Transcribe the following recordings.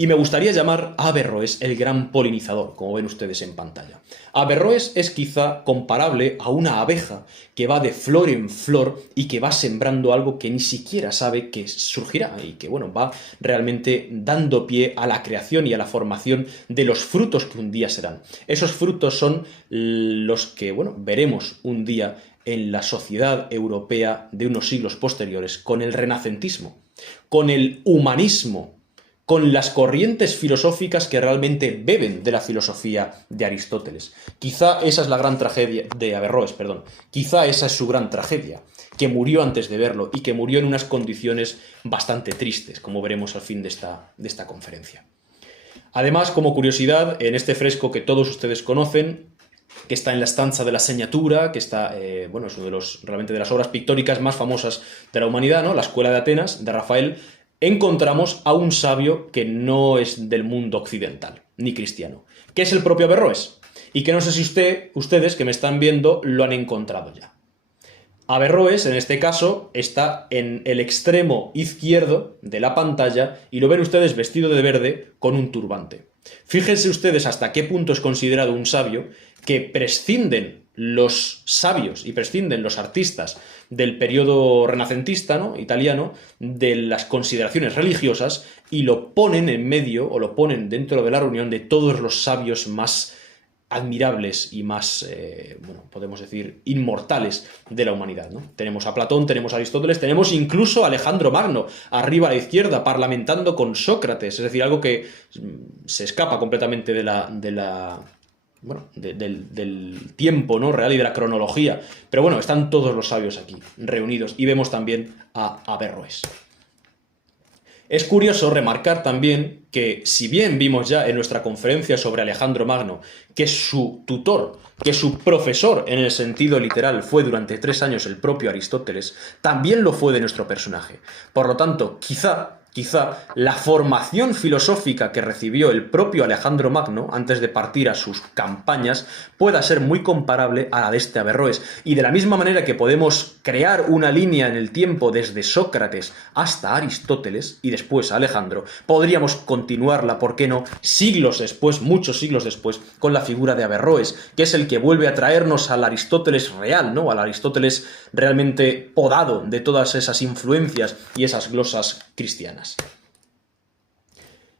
Y me gustaría llamar a Averroes el gran polinizador, como ven ustedes en pantalla. Averroes es quizá comparable a una abeja que va de flor en flor y que va sembrando algo que ni siquiera sabe que surgirá y que, bueno, va realmente dando pie a la creación y a la formación de los frutos que un día serán. Esos frutos son los que, bueno, veremos un día en la sociedad europea de unos siglos posteriores con el renacentismo, con el humanismo, con las corrientes filosóficas que realmente beben de la filosofía de Aristóteles. Quizá esa es la gran tragedia de Averroes, perdón. Quizá esa es su gran tragedia, que murió antes de verlo y que murió en unas condiciones bastante tristes, como veremos al fin de esta conferencia. Además, como curiosidad, en este fresco que todos ustedes conocen, que está en la Stanza de la Señatura, que está, bueno, es uno de realmente de las obras pictóricas más famosas de la humanidad, ¿no? La Escuela de Atenas, de Rafael, encontramos a un sabio que no es del mundo occidental, ni cristiano, que es el propio Averroes, y que no sé si ustedes que me están viendo lo han encontrado ya. Averroes, en este caso, está en el extremo izquierdo de la pantalla y lo ven ustedes vestido de verde con un turbante. Fíjense ustedes hasta qué punto es considerado un sabio, que prescinden los sabios y prescinden los artistas del periodo renacentista, ¿no?, italiano, de las consideraciones religiosas y lo ponen en medio o lo ponen dentro de la reunión de todos los sabios más admirables y más, bueno, podemos decir, inmortales de la humanidad, ¿no? Tenemos a Platón, tenemos a Aristóteles, tenemos incluso a Alejandro Magno, arriba a la izquierda, parlamentando con Sócrates, es decir, algo que se escapa completamente del tiempo, ¿no?, real y de la cronología. Pero bueno, están todos los sabios aquí, reunidos, y vemos también a Averroes. Es curioso remarcar también que, si bien vimos ya en nuestra conferencia sobre Alejandro Magno que su tutor, que su profesor en el sentido literal fue durante 3 años el propio Aristóteles, también lo fue de nuestro personaje. Por lo tanto, quizá la formación filosófica que recibió el propio Alejandro Magno antes de partir a sus campañas pueda ser muy comparable a la de este Averroes. Y de la misma manera que podemos crear una línea en el tiempo desde Sócrates hasta Aristóteles y después a Alejandro, podríamos continuarla, ¿por qué no?, siglos después, muchos siglos después, con la figura de Averroes, que es el que vuelve a traernos al Aristóteles real, ¿no?, al Aristóteles realmente podado de todas esas influencias y esas glosas cristianas.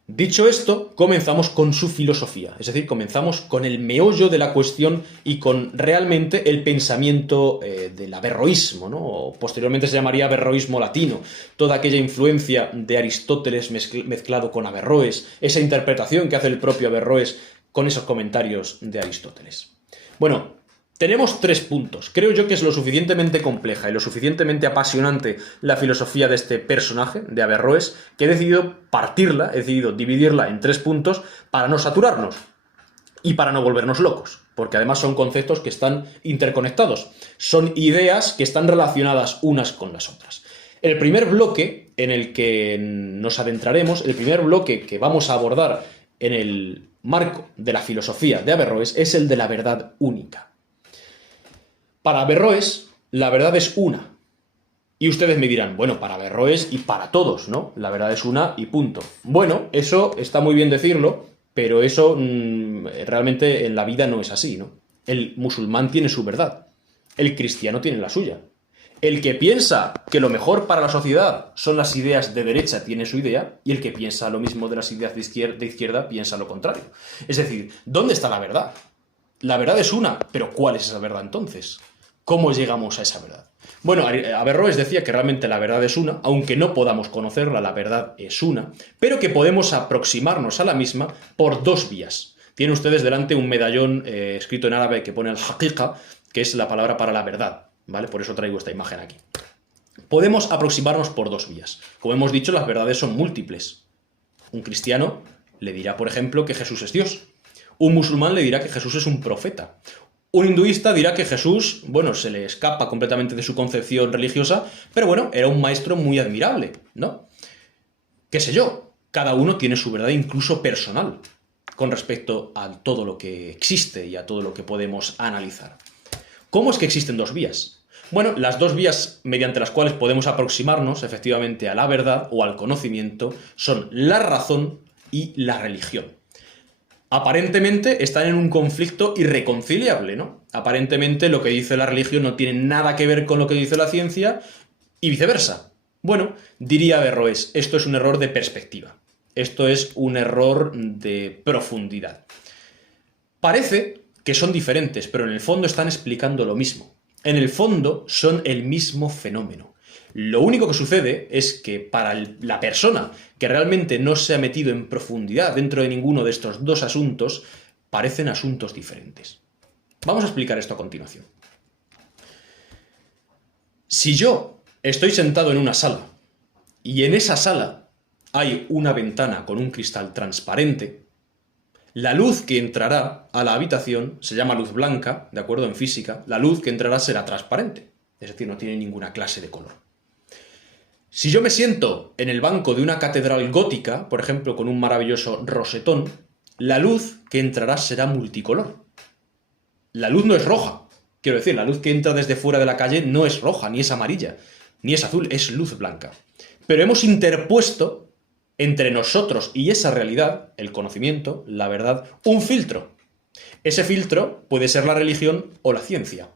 Dicho esto, comenzamos con su filosofía, es decir, comenzamos con el meollo de la cuestión y con realmente el pensamiento del averroísmo, ¿no? O posteriormente se llamaría averroísmo latino, toda aquella influencia de Aristóteles mezclado con Averroes, esa interpretación que hace el propio Averroes con esos comentarios de Aristóteles. Bueno, tenemos 3 puntos. Creo yo que es lo suficientemente compleja y lo suficientemente apasionante la filosofía de este personaje, de Averroes, que he decidido partirla, he decidido dividirla en 3 puntos para no saturarnos y para no volvernos locos, porque además son conceptos que están interconectados, son ideas que están relacionadas unas con las otras. El primer bloque en el que nos adentraremos, el primer bloque que vamos a abordar en el marco de la filosofía de Averroes es el de la verdad única. Para Averroes, la verdad es una. Y ustedes me dirán, bueno, para Averroes y para todos, ¿no? La verdad es una y punto. Bueno, eso está muy bien decirlo, pero eso realmente en la vida no es así, ¿no? El musulmán tiene su verdad, el cristiano tiene la suya. El que piensa que lo mejor para la sociedad son las ideas de derecha tiene su idea, y el que piensa lo mismo de las ideas de izquierda piensa lo contrario. Es decir, ¿dónde está la verdad? La verdad es una, pero ¿cuál es esa verdad entonces? ¿Cómo llegamos a esa verdad? Bueno, Averroes decía que realmente la verdad es una, aunque no podamos conocerla, la verdad es una, pero que podemos aproximarnos a la misma por 2 vías. Tienen ustedes delante un medallón escrito en árabe que pone al-haqiqa, que es la palabra para la verdad, ¿vale? Por eso traigo esta imagen aquí. Podemos aproximarnos por 2 vías. Como hemos dicho, las verdades son múltiples. Un cristiano le dirá, por ejemplo, que Jesús es Dios. Un musulmán le dirá que Jesús es un profeta. Un hinduista dirá que Jesús, bueno, se le escapa completamente de su concepción religiosa, pero bueno, era un maestro muy admirable, ¿no? ¿Qué sé yo? Cada uno tiene su verdad incluso personal con respecto a todo lo que existe y a todo lo que podemos analizar. ¿Cómo es que existen 2 vías? Bueno, las 2 vías mediante las cuales podemos aproximarnos efectivamente a la verdad o al conocimiento son la razón y la religión. Aparentemente están en un conflicto irreconciliable, ¿no? Aparentemente lo que dice la religión no tiene nada que ver con lo que dice la ciencia y viceversa. Bueno, diría Averroes, esto es un error de perspectiva. Esto es un error de profundidad. Parece que son diferentes, pero en el fondo están explicando lo mismo. En el fondo son el mismo fenómeno. Lo único que sucede es que para la persona que realmente no se ha metido en profundidad dentro de ninguno de estos dos asuntos, parecen asuntos diferentes. Vamos a explicar esto a continuación. Si yo estoy sentado en una sala y en esa sala hay una ventana con un cristal transparente, la luz que entrará a la habitación se llama luz blanca, de acuerdo en física, la luz que entrará será transparente, es decir, no tiene ninguna clase de color. Si yo me siento en el banco de una catedral gótica, por ejemplo, con un maravilloso rosetón, la luz que entrará será multicolor. La luz no es roja, quiero decir, la luz que entra desde fuera de la calle no es roja, ni es amarilla, ni es azul, es luz blanca. Pero hemos interpuesto entre nosotros y esa realidad, el conocimiento, la verdad, un filtro. Ese filtro puede ser la religión o la ciencia,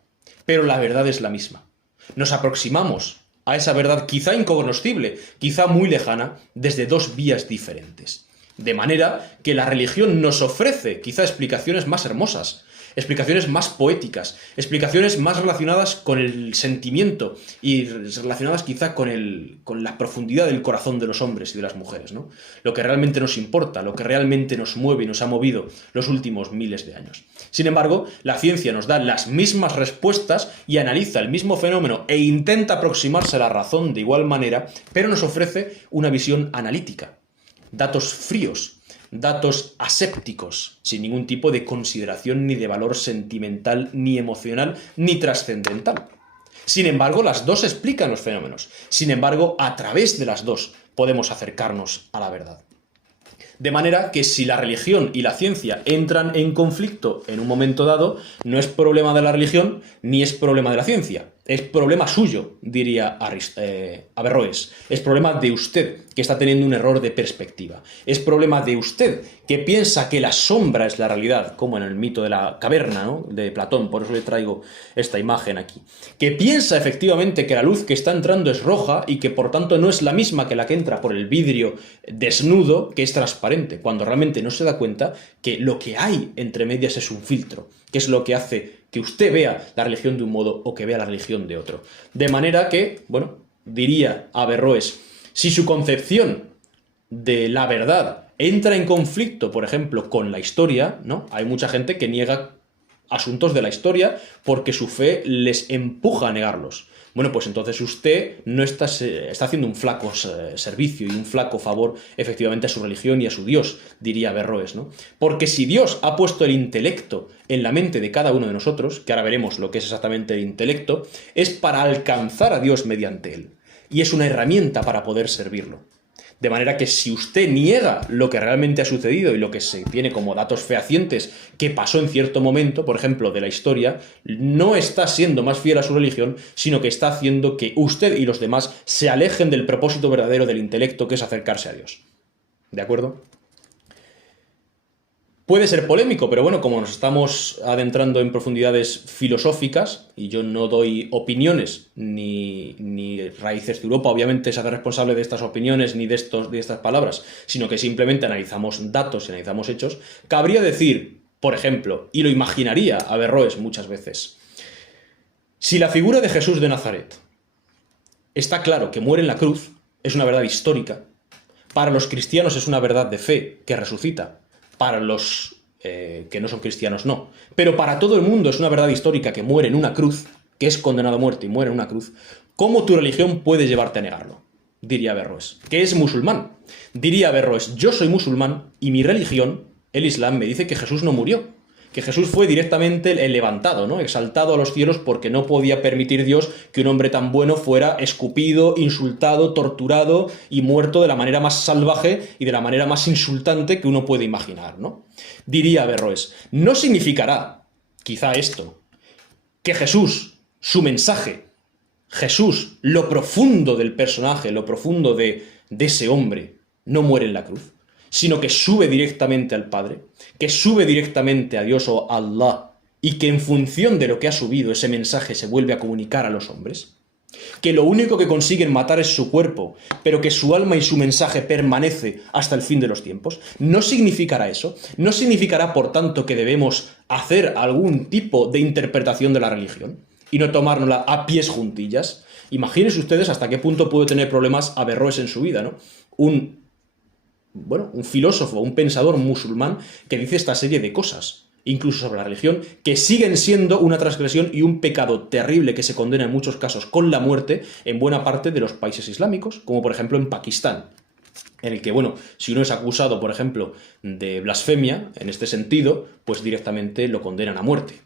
pero la verdad es la misma. Nos aproximamos a esa verdad quizá incognoscible, quizá muy lejana, desde dos vías diferentes. De manera que la religión nos ofrece quizá explicaciones más hermosas, explicaciones más poéticas, explicaciones más relacionadas con el sentimiento y relacionadas quizá con la profundidad del corazón de los hombres y de las mujeres, ¿no? Lo que realmente nos importa, lo que realmente nos mueve y nos ha movido los últimos miles de años. Sin embargo, la ciencia nos da las mismas respuestas y analiza el mismo fenómeno e intenta aproximarse a la razón de igual manera, pero nos ofrece una visión analítica, datos fríos, datos asépticos, sin ningún tipo de consideración ni de valor sentimental, ni emocional, ni trascendental. Sin embargo, las dos explican los fenómenos. Sin embargo, a través de las dos podemos acercarnos a la verdad. De manera que si la religión y la ciencia entran en conflicto en un momento dado, no es problema de la religión ni es problema de la ciencia. Es problema suyo, diría Averroes. Es problema de usted, que está teniendo un error de perspectiva. Es problema de usted, que piensa que la sombra es la realidad, como en el mito de la caverna, ¿no?, de Platón. Por eso le traigo esta imagen aquí. Que piensa efectivamente que la luz que está entrando es roja y que por tanto no es la misma que la que entra por el vidrio desnudo, que es transparente, cuando realmente no se da cuenta que lo que hay entre medias es un filtro, que es lo que hace que usted vea la religión de un modo o que vea la religión de otro. De manera que, bueno, diría Averroes, si su concepción de la verdad entra en conflicto, por ejemplo, con la historia, ¿no? Hay mucha gente que niega asuntos de la historia porque su fe les empuja a negarlos. Bueno, pues entonces usted no está haciendo un flaco servicio y un flaco favor efectivamente a su religión y a su Dios, diría Averroes, ¿no? Porque si Dios ha puesto el intelecto en la mente de cada uno de nosotros, que ahora veremos lo que es exactamente el intelecto, es para alcanzar a Dios mediante él. Y es una herramienta para poder servirlo. De manera que si usted niega lo que realmente ha sucedido y lo que se tiene como datos fehacientes que pasó en cierto momento, por ejemplo, de la historia, no está siendo más fiel a su religión, sino que está haciendo que usted y los demás se alejen del propósito verdadero del intelecto, que es acercarse a Dios. ¿De acuerdo? Puede ser polémico, pero bueno, como nos estamos adentrando en profundidades filosóficas, y yo no doy opiniones ni Raíces de Europa, obviamente se hace responsable de estas opiniones ni de estas palabras, sino que simplemente analizamos datos y analizamos hechos, cabría decir, por ejemplo, y lo imaginaría Averroes muchas veces, si la figura de Jesús de Nazaret está claro que muere en la cruz, es una verdad histórica, para los cristianos es una verdad de fe que resucita, para los que no son cristianos no, pero para todo el mundo es una verdad histórica que muere en una cruz, que es condenado a muerte y muere en una cruz, ¿cómo tu religión puede llevarte a negarlo? Diría Averroes, que es musulmán. Diría Averroes, yo soy musulmán y mi religión, el Islam, me dice que Jesús no murió, que Jesús fue directamente levantado, ¿no?, exaltado a los cielos porque no podía permitir Dios que un hombre tan bueno fuera escupido, insultado, torturado y muerto de la manera más salvaje y de la manera más insultante que uno puede imaginar, ¿no? Diría Averroes, no significará, quizá esto, que Jesús, su mensaje, Jesús, lo profundo del personaje, lo profundo de ese hombre, no muere en la cruz. sino que sube directamente al Padre, que sube directamente a Dios o a Allah, y que en función de lo que ha subido ese mensaje se vuelve a comunicar a los hombres, que lo único que consiguen matar es su cuerpo, pero que su alma y su mensaje permanece hasta el fin de los tiempos, ¿no significará eso? ¿No significará, por tanto, que debemos hacer algún tipo de interpretación de la religión y no tomárnosla a pies juntillas? Imagínense ustedes hasta qué punto puede tener problemas Averroes en su vida, ¿no? Un filósofo, un pensador musulmán que dice esta serie de cosas, incluso sobre la religión, que siguen siendo una transgresión y un pecado terrible que se condena en muchos casos con la muerte en buena parte de los países islámicos, como por ejemplo en Pakistán, en el que, si uno es acusado, por ejemplo, de blasfemia, en este sentido, pues directamente lo condenan a muerte.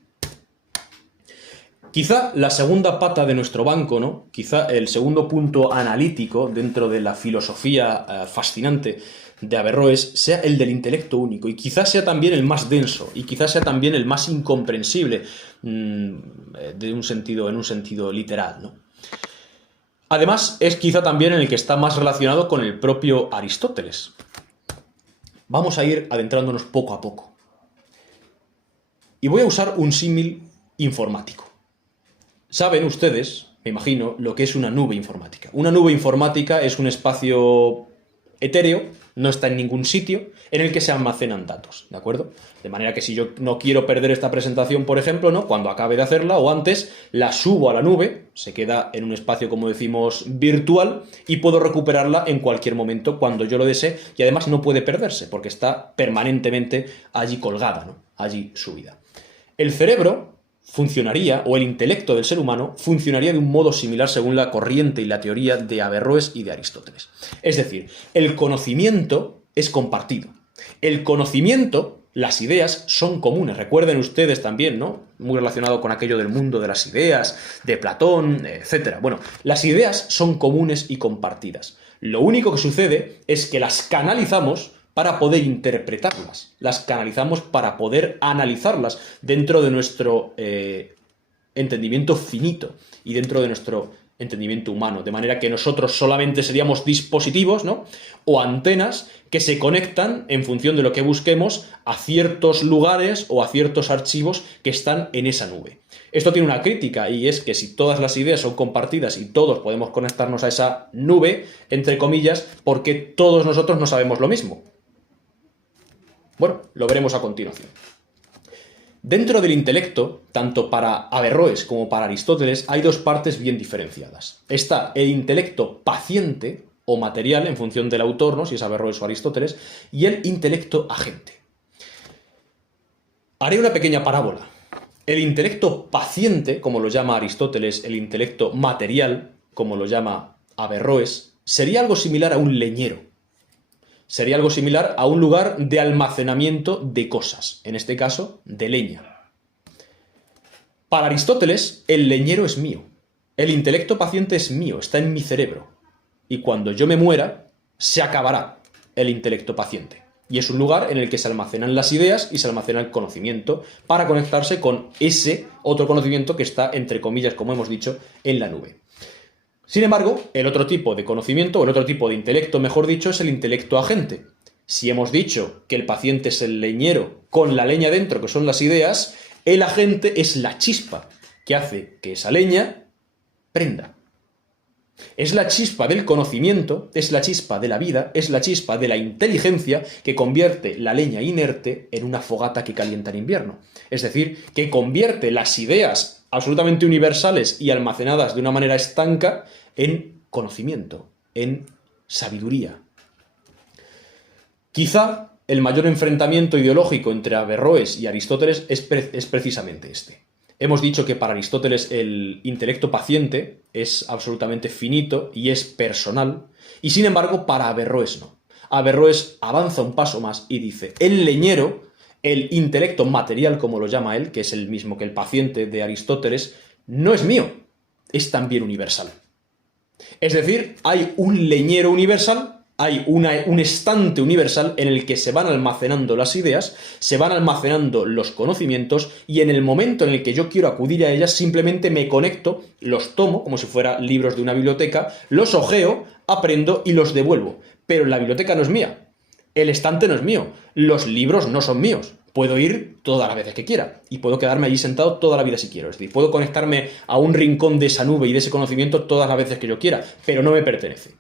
Quizá la segunda pata de nuestro banco, ¿no? Quizá el segundo punto analítico dentro de la filosofía fascinante de Averroes sea el del intelecto único, y quizás sea también el más denso, y quizás sea también el más incomprensible en un sentido literal, ¿no? Además, es quizá también en el que está más relacionado con el propio Aristóteles. Vamos a ir adentrándonos poco a poco. Y voy a usar un símil informático. Saben ustedes, me imagino, lo que es una nube informática. Una nube informática es un espacio etéreo, no está en ningún sitio, en el que se almacenan datos, ¿de acuerdo? De manera que si yo no quiero perder esta presentación, por ejemplo, ¿no? Cuando acabe de hacerla o antes, la subo a la nube, se queda en un espacio, como decimos, virtual, y puedo recuperarla en cualquier momento cuando yo lo desee, y además no puede perderse, porque está permanentemente allí colgada, ¿no? Allí subida. El cerebro funcionaría, o el intelecto del ser humano, funcionaría de un modo similar según la corriente y la teoría de Averroes y de Aristóteles. Es decir, el conocimiento es compartido. El conocimiento, las ideas, son comunes. Recuerden ustedes también, ¿no? Muy relacionado con aquello del mundo de las ideas, de Platón, etc. Las ideas son comunes y compartidas. Lo único que sucede es que las canalizamos para poder interpretarlas, las canalizamos para poder analizarlas dentro de nuestro entendimiento finito y dentro de nuestro entendimiento humano, de manera que nosotros solamente seríamos dispositivos, ¿no? O antenas que se conectan en función de lo que busquemos a ciertos lugares o a ciertos archivos que están en esa nube. Esto tiene una crítica, y es que si todas las ideas son compartidas y todos podemos conectarnos a esa nube, entre comillas, ¿por qué todos nosotros no sabemos lo mismo? Lo veremos a continuación. Dentro del intelecto, tanto para Averroes como para Aristóteles, hay dos partes bien diferenciadas. Está el intelecto paciente o material, en función del autor, ¿no? Si es Averroes o Aristóteles, y el intelecto agente. Haré una pequeña parábola. El intelecto paciente, como lo llama Aristóteles, el intelecto material, como lo llama Averroes, sería algo similar a un leñero. Sería algo similar a un lugar de almacenamiento de cosas, en este caso, de leña. Para Aristóteles, el leñero es mío. El intelecto paciente es mío, está en mi cerebro. Y cuando yo me muera, se acabará el intelecto paciente. Y es un lugar en el que se almacenan las ideas y se almacena el conocimiento para conectarse con ese otro conocimiento que está, entre comillas, como hemos dicho, en la nube. Sin embargo, el otro tipo de conocimiento, o el otro tipo de intelecto, mejor dicho, es el intelecto agente. Si hemos dicho que el paciente es el leñero con la leña dentro, que son las ideas, el agente es la chispa que hace que esa leña prenda. Es la chispa del conocimiento, es la chispa de la vida, es la chispa de la inteligencia que convierte la leña inerte en una fogata que calienta en invierno. Es decir, que convierte las ideas absolutamente universales y almacenadas de una manera estanca en conocimiento, en sabiduría. Quizá el mayor enfrentamiento ideológico entre Averroes y Aristóteles es precisamente este. Hemos dicho que para Aristóteles el intelecto paciente es absolutamente finito y es personal, y sin embargo para Averroes no. Averroes avanza un paso más y dice: el leñero, el intelecto material, como lo llama él, que es el mismo que el paciente de Aristóteles, no es mío, es también universal. Es decir, hay un leñero universal, hay un estante universal en el que se van almacenando las ideas, se van almacenando los conocimientos, y en el momento en el que yo quiero acudir a ellas, simplemente me conecto, los tomo como si fueran libros de una biblioteca, los hojeo, aprendo y los devuelvo. Pero la biblioteca no es mía. El estante no es mío, los libros no son míos. Puedo ir todas las veces que quiera y puedo quedarme allí sentado toda la vida si quiero. Es decir, puedo conectarme a un rincón de esa nube y de ese conocimiento todas las veces que yo quiera, pero no me pertenece.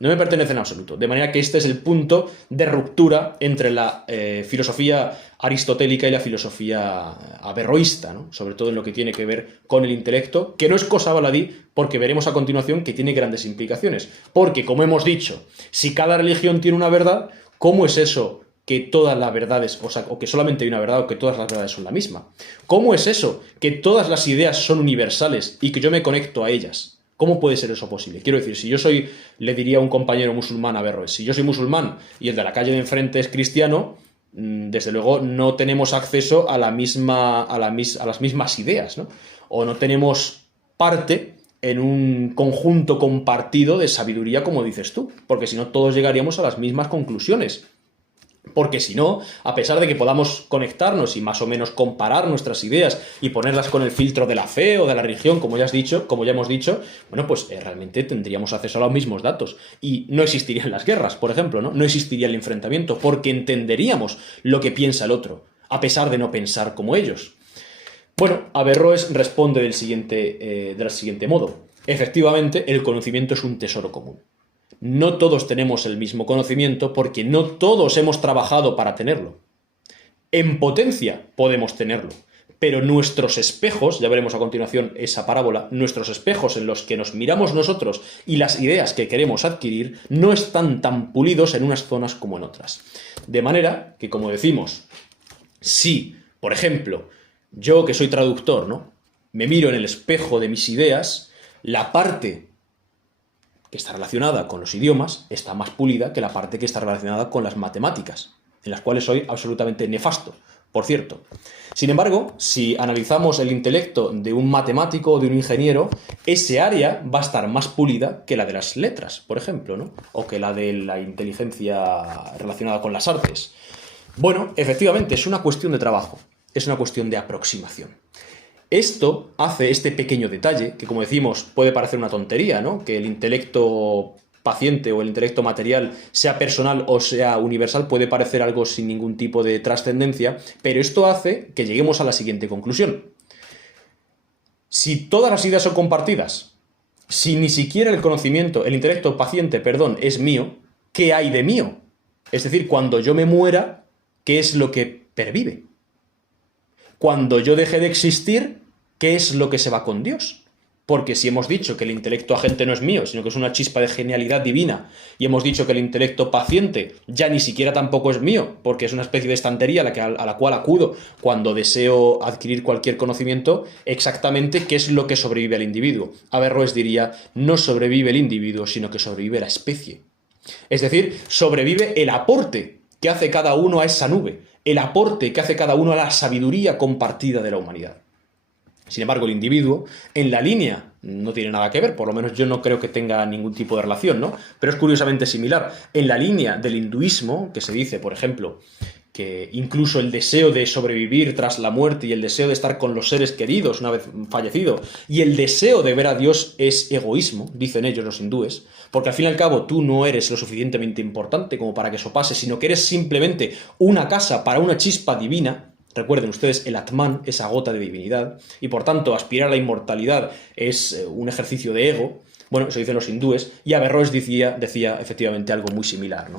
No me pertenece en absoluto. De manera que este es el punto de ruptura entre la filosofía aristotélica y la filosofía averroísta, ¿no? Sobre todo en lo que tiene que ver con el intelecto, que no es cosa baladí, porque veremos a continuación que tiene grandes implicaciones. Porque, como hemos dicho, si cada religión tiene una verdad, ¿cómo es eso que todas las verdades, o que solamente hay una verdad, o que todas las verdades son la misma? ¿Cómo es eso que todas las ideas son universales y que yo me conecto a ellas? ¿Cómo puede ser eso posible? Quiero decir, si yo soy, le diría a un compañero musulmán a Averroes, si yo soy musulmán y el de la calle de enfrente es cristiano, desde luego no tenemos acceso a las mismas ideas, ¿no? O no tenemos parte en un conjunto compartido de sabiduría, como dices tú, porque si no todos llegaríamos a las mismas conclusiones. Porque si no, a pesar de que podamos conectarnos y más o menos comparar nuestras ideas y ponerlas con el filtro de la fe o de la religión, como ya hemos dicho, bueno, pues realmente tendríamos acceso a los mismos datos. Y no existirían las guerras, por ejemplo, ¿no? No existiría el enfrentamiento, porque entenderíamos lo que piensa el otro, a pesar de no pensar como ellos. Bueno, Averroes responde del siguiente modo. Efectivamente, el conocimiento es un tesoro común. No todos tenemos el mismo conocimiento porque no todos hemos trabajado para tenerlo. En potencia podemos tenerlo, pero nuestros espejos, ya veremos a continuación esa parábola, nuestros espejos en los que nos miramos nosotros y las ideas que queremos adquirir no están tan pulidos en unas zonas como en otras. De manera que, como decimos, si, por ejemplo, yo que soy traductor, ¿no?, me miro en el espejo de mis ideas, la parte que está relacionada con los idiomas está más pulida que la parte que está relacionada con las matemáticas, en las cuales soy absolutamente nefasto, por cierto. Sin embargo, si analizamos el intelecto de un matemático o de un ingeniero, ese área va a estar más pulida que la de las letras, por ejemplo, ¿no? O que la de la inteligencia relacionada con las artes. Bueno, efectivamente, es una cuestión de trabajo, es una cuestión de aproximación. Esto hace este pequeño detalle, que como decimos puede parecer una tontería, ¿no? Que el intelecto paciente o el intelecto material, sea personal o sea universal, puede parecer algo sin ningún tipo de trascendencia, pero esto hace que lleguemos a la siguiente conclusión. Si todas las ideas son compartidas, si ni siquiera el intelecto paciente, perdón, es mío, ¿qué hay de mío? Es decir, cuando yo me muera, ¿qué es lo que pervive? Cuando yo deje de existir, ¿qué es lo que se va con Dios? Porque si hemos dicho que el intelecto agente no es mío, sino que es una chispa de genialidad divina, y hemos dicho que el intelecto paciente ya ni siquiera tampoco es mío, porque es una especie de estantería a la cual acudo cuando deseo adquirir cualquier conocimiento, exactamente qué es lo que sobrevive al individuo. Averroes diría, no sobrevive el individuo, sino que sobrevive la especie. Es decir, sobrevive el aporte que hace cada uno a esa nube, el aporte que hace cada uno a la sabiduría compartida de la humanidad. Sin embargo, el individuo, en la línea, no tiene nada que ver, por lo menos yo no creo que tenga ningún tipo de relación, ¿no? Pero es curiosamente similar. En la línea del hinduismo, que se dice, por ejemplo, que incluso el deseo de sobrevivir tras la muerte y el deseo de estar con los seres queridos una vez fallecido y el deseo de ver a Dios es egoísmo, dicen ellos los hindúes, porque al fin y al cabo tú no eres lo suficientemente importante como para que eso pase, sino que eres simplemente una casa para una chispa divina. Recuerden ustedes el Atman, esa gota de divinidad, y por tanto aspirar a la inmortalidad es un ejercicio de ego. Bueno, eso dicen los hindúes, y Averroes decía efectivamente algo muy similar, ¿no?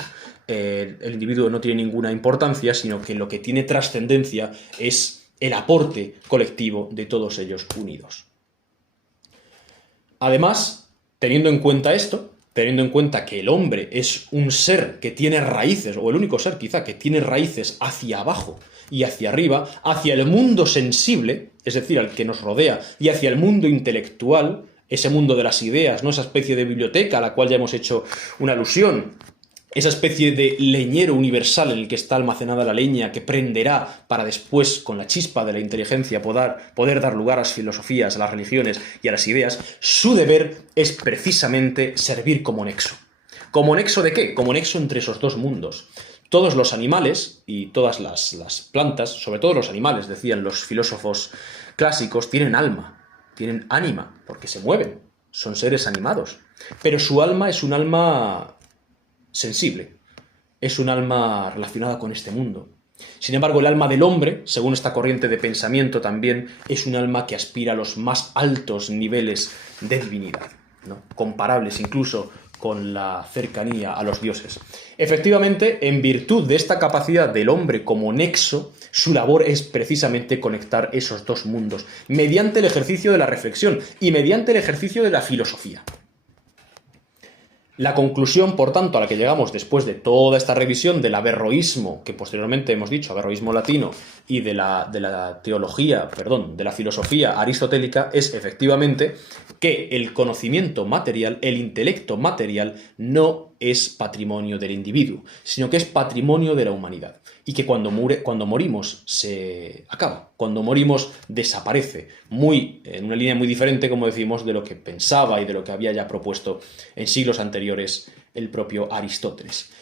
El individuo no tiene ninguna importancia, sino que lo que tiene trascendencia es el aporte colectivo de todos ellos unidos. Además, teniendo en cuenta esto, teniendo en cuenta que el hombre es un ser que tiene raíces, o el único ser quizá que tiene raíces hacia abajo y hacia arriba, hacia el mundo sensible, es decir, al que nos rodea, y hacia el mundo intelectual, ese mundo de las ideas, ¿no? Esa especie de biblioteca a la cual ya hemos hecho una alusión, esa especie de leñero universal en el que está almacenada la leña que prenderá para después, con la chispa de la inteligencia, poder dar lugar a las filosofías, a las religiones y a las ideas. Su deber es precisamente servir como nexo. ¿Como nexo de qué? Como nexo entre esos dos mundos. Todos los animales y todas las plantas, sobre todo los animales, decían los filósofos clásicos, tienen alma, tienen ánima, porque se mueven, son seres animados. Pero su alma es un alma sensible, es un alma relacionada con este mundo. Sin embargo, el alma del hombre, según esta corriente de pensamiento también, es un alma que aspira a los más altos niveles de divinidad, ¿no? Comparables incluso con la cercanía a los dioses. Efectivamente, en virtud de esta capacidad del hombre como nexo, su labor es precisamente conectar esos dos mundos, mediante el ejercicio de la reflexión y mediante el ejercicio de la filosofía. La conclusión, por tanto, a la que llegamos después de toda esta revisión del averroísmo, que posteriormente hemos dicho, averroísmo latino, y de la teología, perdón, de la filosofía aristotélica, es efectivamente que el conocimiento material, el intelecto material, no es patrimonio del individuo, sino que es patrimonio de la humanidad. Y que cuando morimos se acaba, cuando morimos desaparece, en una línea muy diferente, como decimos, de lo que pensaba y de lo que había ya propuesto en siglos anteriores el propio Aristóteles.